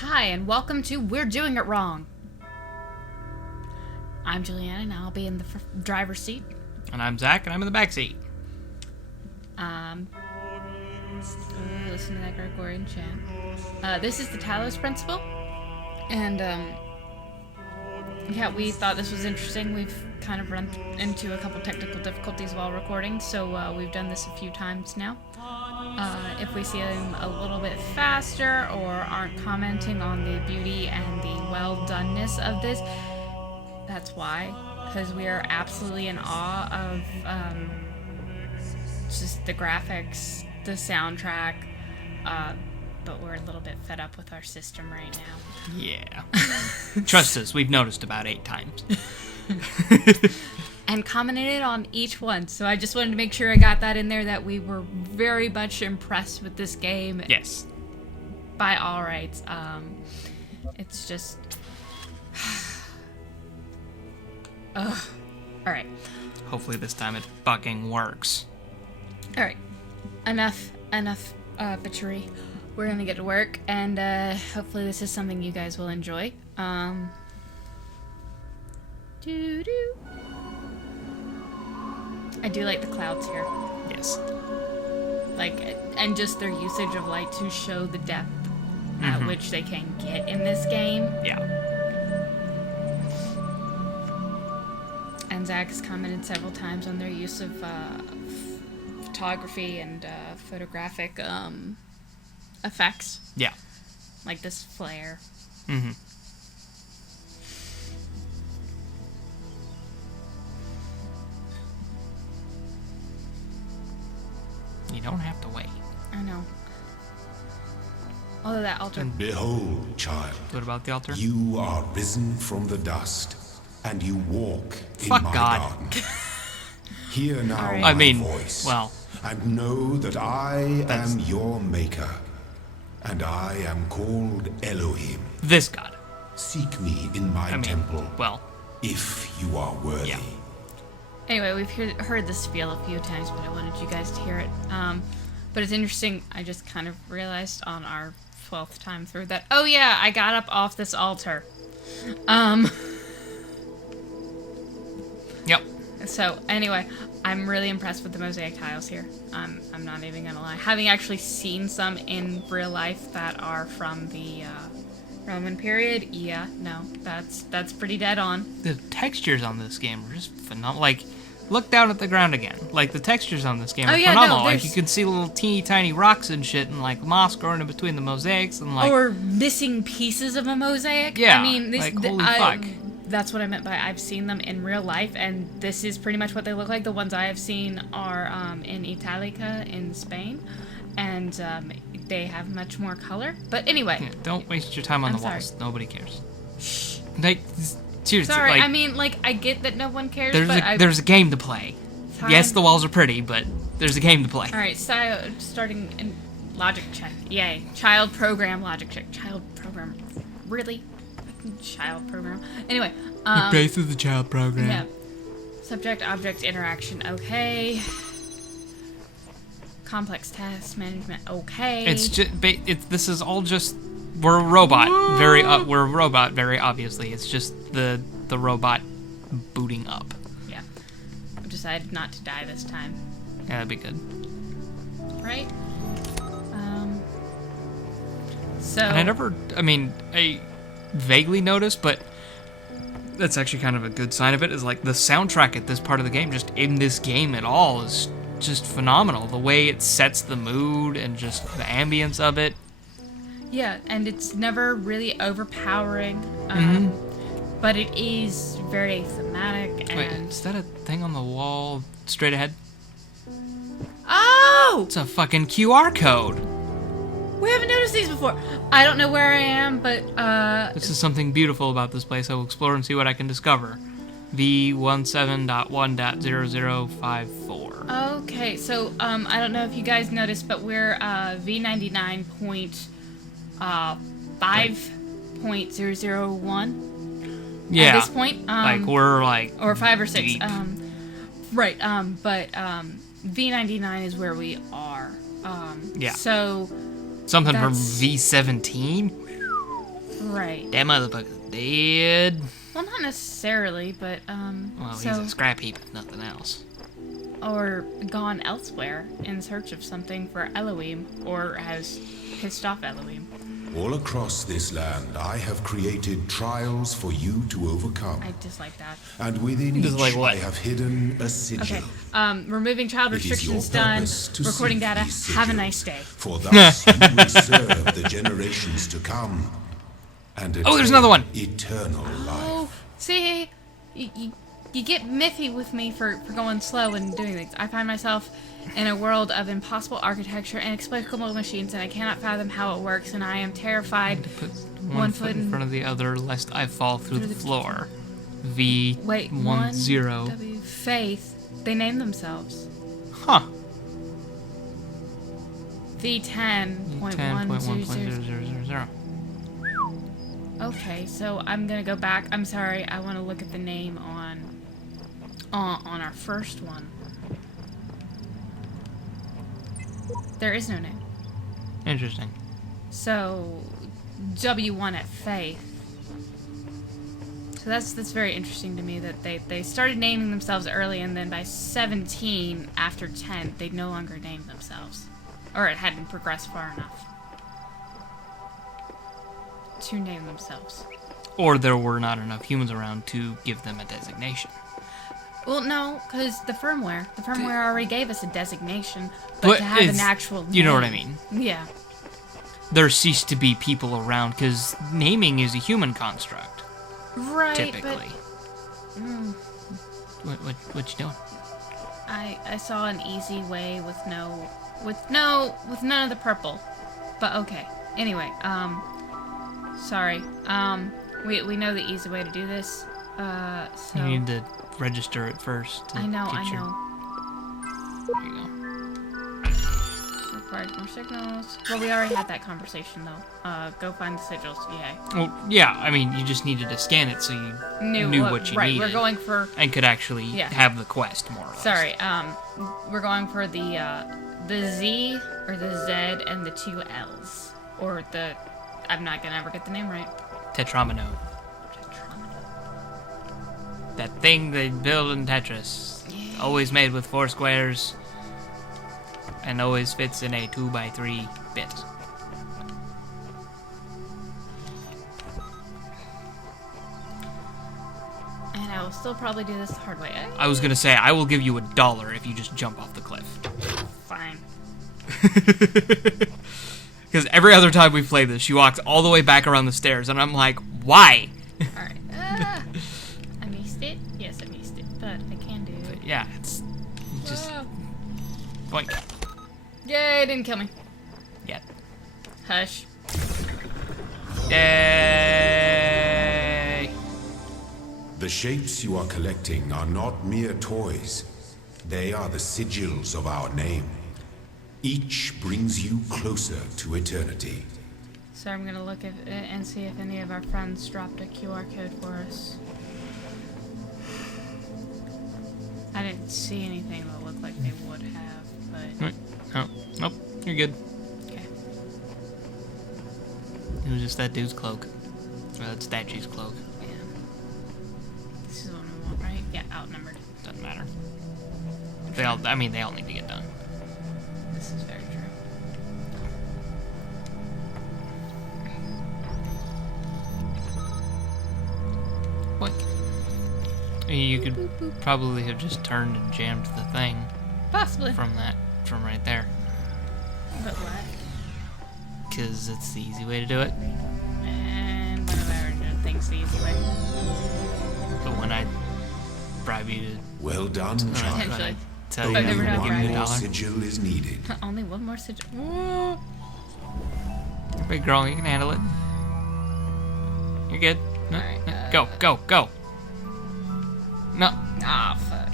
Hi, and welcome to We're Doing It Wrong. I'm Juliana, and I'll be in the driver's seat. And I'm Zach, and I'm in the back seat. Listen to that Gregorian chant. This is the Talos Principle, and yeah, we thought this was interesting. We've kind of run into a couple technical difficulties while recording, so we've done this a few times now. If we see them a little bit faster or aren't commenting on the beauty and the well-doneness of this, that's why. Because we are absolutely in awe of just the graphics, the soundtrack, but we're a little bit fed up with our system right now. Yeah. Trust us, we've noticed about 8 times. And commented on each one, so I just wanted to make sure I got that in there, that we were very much impressed with this game. Yes. By all rights. It's just... Ugh. Alright. Hopefully this time it fucking works. Alright. Enough bitchery. We're gonna get to work, and hopefully this is something you guys will enjoy. Doo-doo. I do like the clouds here. Yes. And just their usage of light to show the depth at which they can get in this game. Yeah. And Zach has commented several times on their use of photography and photographic effects. Yeah. Like this flare. Mm-hmm. You don't have to wait. I know. Although that altar... Behold, child. What about the altar? You are risen from the dust, and you walk in Fuck my God. garden. Hear now Right. my I mean, voice, well... and know that I That's- am your maker, and I am called Elohim. This God. Seek me in my temple, well... if you are worthy. Yeah. Anyway, we've heard this spiel a few times, but I wanted you guys to hear it. But it's interesting, I just kind of realized on our 12th time through that, oh yeah, I got up off this altar. Yep. So, anyway, I'm really impressed with the mosaic tiles here. I'm not even gonna lie. Having actually seen some in real life that are from the Roman period, yeah, no, that's pretty dead on. The textures on this game are just phenomenal. Like, look down at the ground again. Like, the textures on this game are phenomenal. Like, you can see little teeny tiny rocks and shit, and like moss growing in between the mosaics, and like... Or missing pieces of a mosaic. Yeah, I mean, this, like, holy fuck. That's what I meant by I've seen them in real life, and this is pretty much what they look like. The ones I have seen are in Italica in Spain, and they have much more color. But anyway. Yeah, don't waste your time on I'm the walls. sorry. Nobody cares. Like, seriously, Sorry, like, I mean, like, I get that no one cares, but there's a game to play. Time. Yes, the walls are pretty, but there's a game to play. Alright, starting in logic check. Yay. Child program logic check. Child program. Really? Child program. Anyway. The base of the child program. Yeah. Subject-object interaction, okay. Complex task management, okay. It's just, this is all just, we're a robot. We're a robot, very obviously. It's just the robot booting up. Yeah. I've decided not to die this time. Yeah, that'd be good. Right? So... And I vaguely noticed, but that's actually kind of a good sign of it, is like the soundtrack at this part of the game, just in this game at all, is just phenomenal. The way it sets the mood and just the ambience of it. Yeah, and it's never really overpowering, but it is very thematic and... Wait, is that a thing on the wall straight ahead? Oh! It's a fucking QR code. We haven't noticed these before. I don't know where I am, but, This is something beautiful about this place. I will explore and see what I can discover. V17.1.0054. Okay, so, I don't know if you guys noticed, but we're, V99.5.001. Yeah. At this point. Like, we're like... Or 5 or 6. deep. Right, but, V99 is where we are. Yeah. So... Something from that's- V17? Right. That motherfucker's dead. Well, not necessarily, but, Well, so... he's a scrap heap if nothing else. Or gone elsewhere in search of something for Elohim, or has pissed off Elohim. All across this land, I have created trials for you to overcome. I dislike that. And within Just each, like what? I have hidden a sigil. Okay, removing child It is restrictions your done, purpose to recording seek data, these have a sigils, nice day. For thus you will serve the generations to come. And Oh, there's another one. Eternal life. Oh, see, you get miffy with me for going slow and doing things. I find myself in a world of impossible architecture and inexplicable machines, and I cannot fathom how it works, and I am terrified. Put one foot in front of the other, lest I fall through the floor. V Wait, 10. W Faith. They name themselves. Huh. V10.1.000. 10.1.0000. Okay, so I'm gonna go back. I'm sorry, I want to look at the name on our first one. There is no name. Interesting. So W1 at Faith. So that's very interesting to me that they started naming themselves early, and then by 17 after 10 they'd no longer name themselves, or it hadn't progressed far enough to name themselves. Or there were not enough humans around to give them a designation. Well, no, because the firmware already gave us a designation, but to have an actual name, you know what I mean? Yeah. There ceased to be people around because naming is a human construct. Right, Typically. but... What you doing? I saw an easy way with none of the purple. But okay. Anyway, sorry. We know the easy way to do this. So You need to register it first. To I know. There you go. Required more signals. Well, we already had that conversation though. Go find the sigils. Yay. Well, yeah. I mean, you just needed to scan it so you knew what you right, needed. we're going for. And could actually have the quest more or less. Sorry. We're going for the Z or the Z and the 2 L's, or the. I'm not gonna ever get the name right. Tetramino. That thing they build in Tetris. Yeah. Always made with 4 squares. And always fits in a 2x3 bit. And I will still probably do this the hard way. I was gonna say, I will give you $1 if you just jump off the cliff. Fine. Because every other time we play this, she walks all the way back around the stairs, and I'm like, why? Alright. I missed it. Yes, I missed it. But I can do it. Yeah, it's just... Boink. Yay, it didn't kill me. Yet. Hush. Yay! The shapes you are collecting are not mere toys. They are the sigils of our name. Each brings you closer to eternity. So I'm gonna look at it and see if any of our friends dropped a QR code for us. I didn't see anything that looked like they would have, but... Oh, nope, you're good. Okay. It was just that dude's cloak. Or that statue's cloak. Yeah. This is the one we want, right? Yeah, outnumbered. Doesn't matter. They all need to get done. This is very true. What? You could probably have just turned and jammed the thing Possibly. from right there. But what? Because it's the easy way to do it. And one of our things the easy way. But when I bribe you to... Well done, child. Potentially. Tell But you never to done give me One more $1. sigil is needed. Only one more sigil. Big girl, you can handle it. You're good. No, Alright, no. Go. No. Ah, fuck.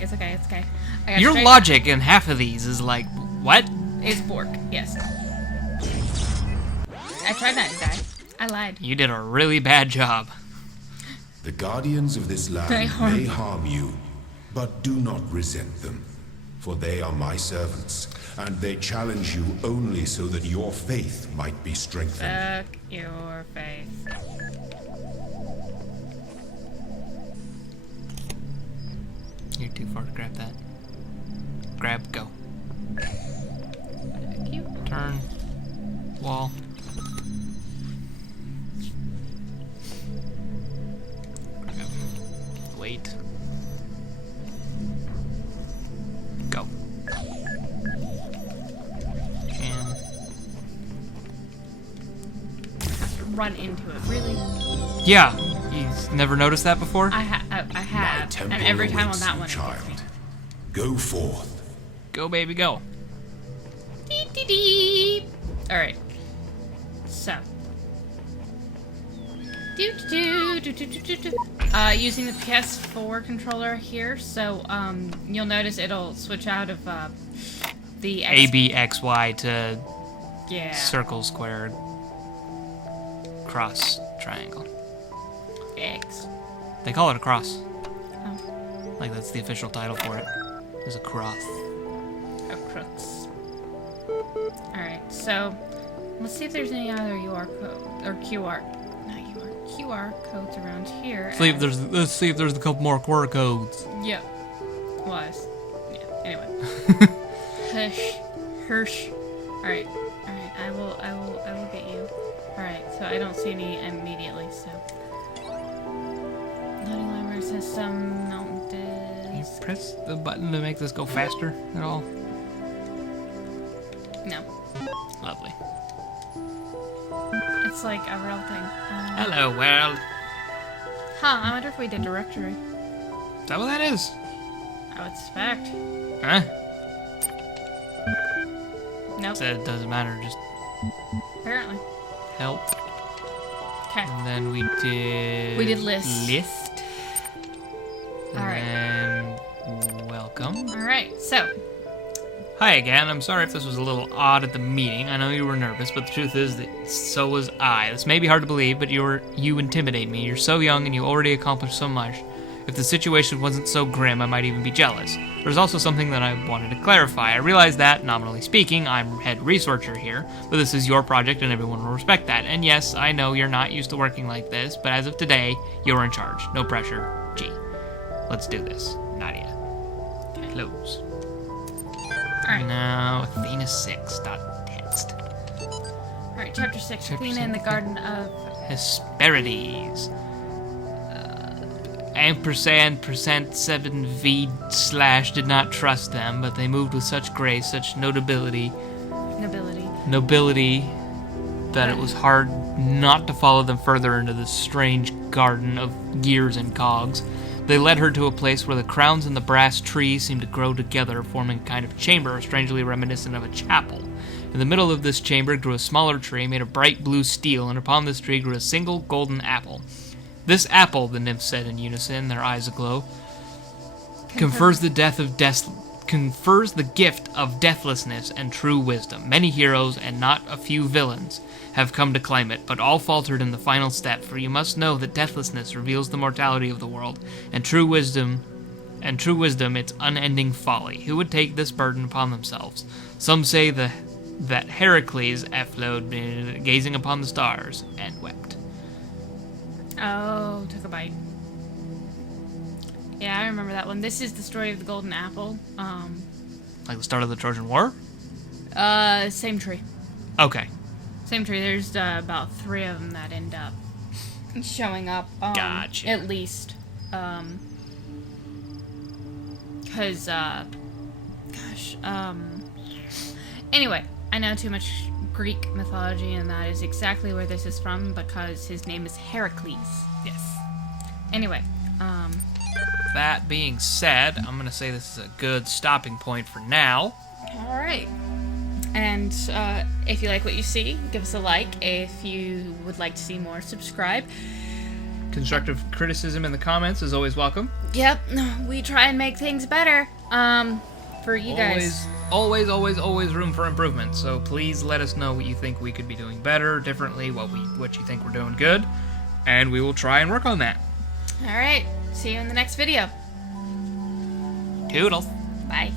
It's okay. I got Your straight- logic in half of these is like, what? It's Bork, yes. I tried not to die. I lied. You did a really bad job. The guardians of this land They harm may you. harm you, but do not resent them. for they are my servants, and they challenge you only so that your faith might be strengthened. Fuck your faith. You're too far to grab that. Grab, go. Fuck you. Turn. Wall. Grab. Wait. Go. Jam. Run into it, really? Yeah. You've never noticed that before? I have, My temple and every time on awaits that you, one, it child. gets me. Go forth. Go, baby, go. Dee, dee, dee. All right. So. Using the PS4 controller here, so you'll notice it'll switch out of the A, B, X, Y to yeah. circle, square, cross, triangle. X. They call it a cross. Oh, Like, that's the official title for it. There's a cross. oh, crooks. All right, so let's see if there's any other UR code or QR, not UR, QR codes around here. Let's see if there's a couple more QR codes. Yeah. Was. Yeah. Anyway. Hush. Hirsch. Alright. Alright. I will get you. Alright, so I don't see any immediately, so. Loading library system, mountain disk. Press the button to make this go faster at all. No. Lovely. It's like a real thing. Hello, world. Huh, I wonder if we did directory. Is that what that is? I would suspect. Huh? Nope. It doesn't matter, just Apparently. help. Okay. And then we did... We did list. List. Alright. And welcome. Alright, so. Hi again. I'm sorry if this was a little odd at the meeting. I know you were nervous, but the truth is that so was I. This may be hard to believe, but you intimidate me. You're so young and you already accomplished so much. If the situation wasn't so grim, I might even be jealous. There's also something that I wanted to clarify. I realize that, nominally speaking, I'm head researcher here, but this is your project and everyone will respect that. And yes, I know you're not used to working like this, but as of today, you're in charge. No pressure. G. Let's do this. Nadia. Close. Alright. Now, Athena 6.text. Alright, chapter 6. Chapter Athena in the 6. Garden of Hesperides. Ampersand percent 7V/ did not trust them, but they moved with such grace, such nobility, that it was hard not to follow them further into this strange garden of gears and cogs. They led her to a place where the crowns and the brass trees seemed to grow together, forming a kind of chamber strangely reminiscent of a chapel. In the middle of this chamber grew a smaller tree made of bright blue steel, and upon this tree grew a single golden apple. This apple, the nymphs said in unison, their eyes aglow, confers the gift of deathlessness and true wisdom. Many heroes and not a few villains have come to claim it, but all faltered in the final step, for you must know that deathlessness reveals the mortality of the world, and true wisdom its unending folly. Who would take this burden upon themselves? Some say that Heracles efflowed gazing upon the stars and wept. Oh, took a bite. Yeah, I remember that one. This is the story of the golden apple. Like the start of the Trojan War? Same tree. Okay. Same tree. There's about 3 of them that end up showing up. Gotcha. At least. Because, anyway, I know too much Greek mythology, and that is exactly where this is from, because his name is Heracles. Yes. Anyway, That being said, I'm going to say this is a good stopping point for now. Alright. And if you like what you see, give us a like. If you would like to see more, subscribe. Constructive criticism in the comments is always welcome. Yep, we try and make things better for you guys. Always room for improvement. So please let us know what you think we could be doing better, differently, what you think we're doing good, and we will try and work on that. Alright, see you in the next video. Toodles. Bye.